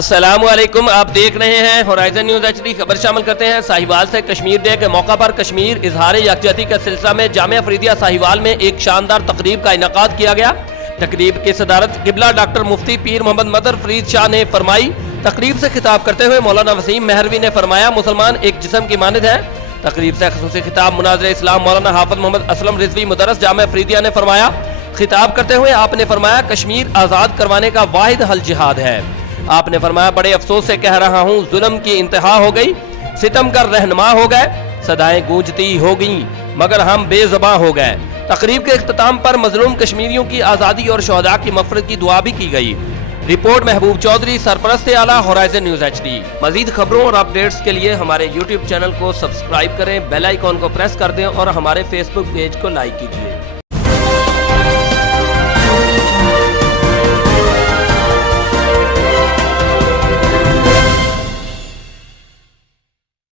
السلام علیکم، آپ دیکھ رہے ہیں ہورائزن نیوز HD۔ خبر شامل کرتے ہیں ساہیوال سے۔ کشمیر ڈے کے موقع پر کشمیر اظہار یکجہتی کے سلسلہ میں جامعہ فریدیہ ساہیوال میں ایک شاندار تقریب کا انعقاد کیا گیا۔ تقریب کی صدارت قبلہ ڈاکٹر مفتی پیر محمد مظہر فرید شاہ نے فرمائی۔ تقریب سے خطاب کرتے ہوئے مولانا وسیم مہروی نے فرمایا، مسلمان ایک جسم کی مانند ہے۔ تقریب سے خصوصی خطاب مناظر اسلام مولانا حافظ محمد اسلم رضوی مدرس جامعہ فریدیہ نے فرمایا۔ خطاب کرتے ہوئے آپ نے فرمایا، کشمیر آزاد کروانے کا واحد حل جہاد ہے۔ آپ نے فرمایا، بڑے افسوس سے کہہ رہا ہوں، ظلم کی انتہا ہو گئی، ستم گر رہنما ہو گئے، صدائیں گونجتی ہو گئیں مگر ہم بے زباں ہو گئے۔ تقریب کے اختتام پر مظلوم کشمیریوں کی آزادی اور شہداء کی مغفرت کی دعا بھی کی گئی۔ رپورٹ محبوب چودھری، سرپرست اعلیٰ ہورائزن نیوز HD۔ مزید خبروں اور اپڈیٹس کے لیے ہمارے YouTube چینل کو سبسکرائب کریں، بیل آئیکن کو پریس کر دیں اور ہمارے فیس بک پیج کو لائک کیجیے۔